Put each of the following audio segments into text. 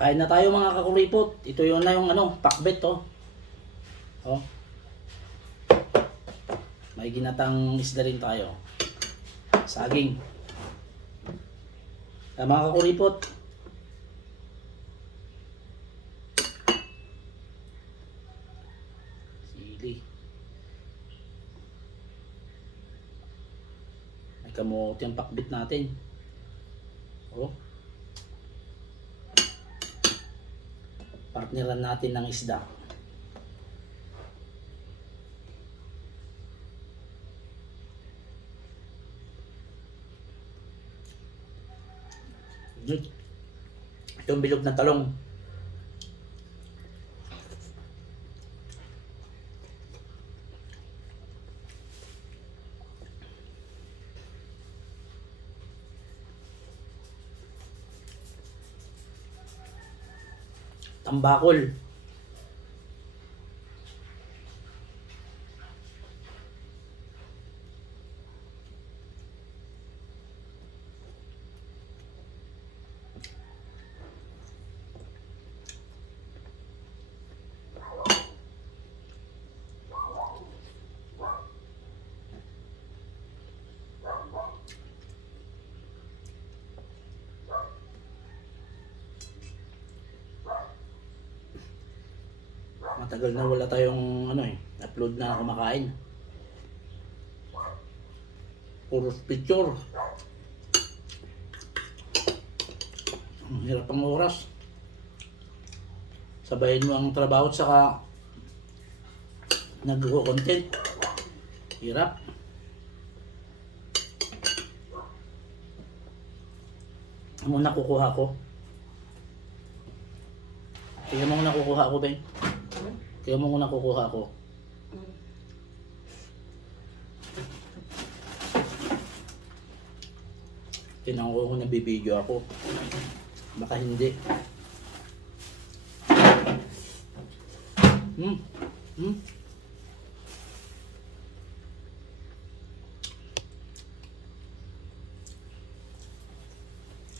Kain na tayo mga kakuripot. Ito yun na yung pakbet oh. Oh. May ginatang isda rin tayo. Saging. Mga kakuripot. Sili. May kamote ang pakbet natin. Oh. Partneran natin ng isda. Ito yung bilog na talong. Tambakol. Matagal na wala tayong upload na kumakain. Puro picture. Ang hirap ang oras. Sabayin mo ang trabaho at saka nag-content. Hirap. Ano muna kukuha ko? Tingnan mo muna kukuha ko, Ben. Kaya mo muna kukuha ko. Tinanong ko kung nabibideo ako. Baka hindi.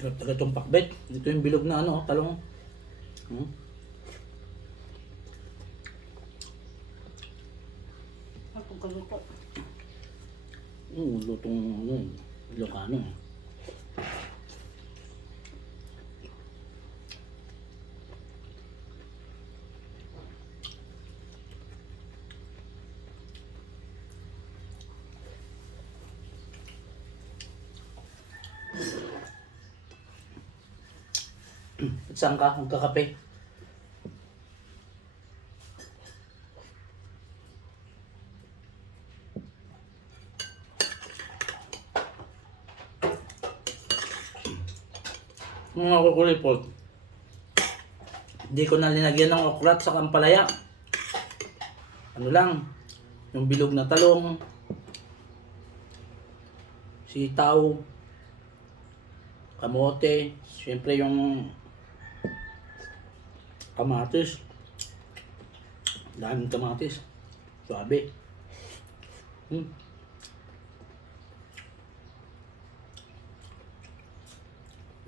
Hirap talaga itong pakbet. Ito yung bilog na talong. Kaluto. Lutong Ilocano. At saan ka? Magkakape? Mga kukulipot, hindi ko na linagyan ng okra at saka ampalaya. Ano lang, yung bilog na talong, sitaw, kamote, siyempre yung kamatis. Daming kamatis. Suabe.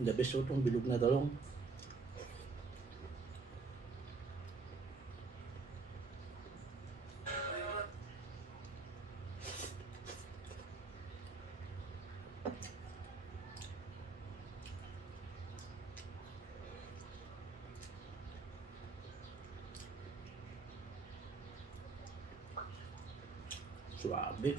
The best itong bilog na talong. Suabe.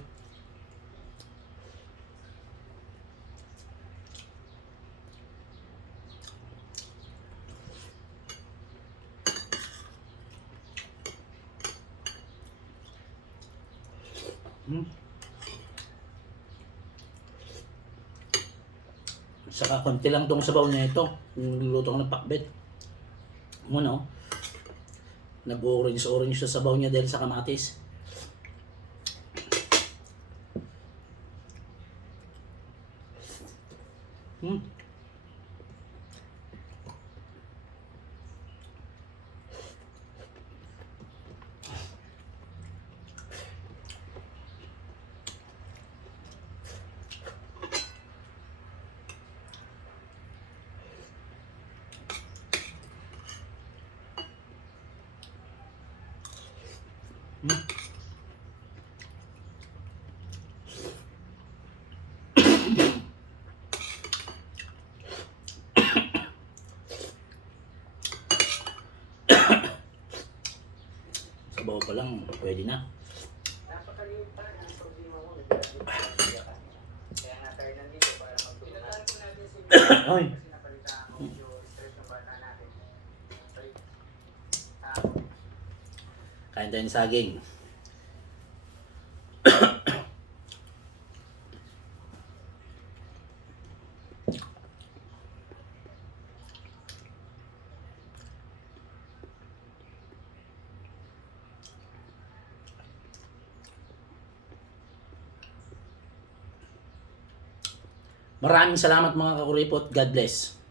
Saka konti lang tong sabaw na ito. Yung niluto ko ng pakbet. Nag-orange sa sabaw niya dahil sa kamatis. Hmm. Sabaw pa lang, pwede na. Napakaliit pa ng problema mo. Kaya nga tayo nandito para magtulungan. Pinatalo natin si Oy. kasi napalitaan mo yung stress ng bata natin. Kain tayo ng saging. Maraming salamat mga kakuripot. God bless.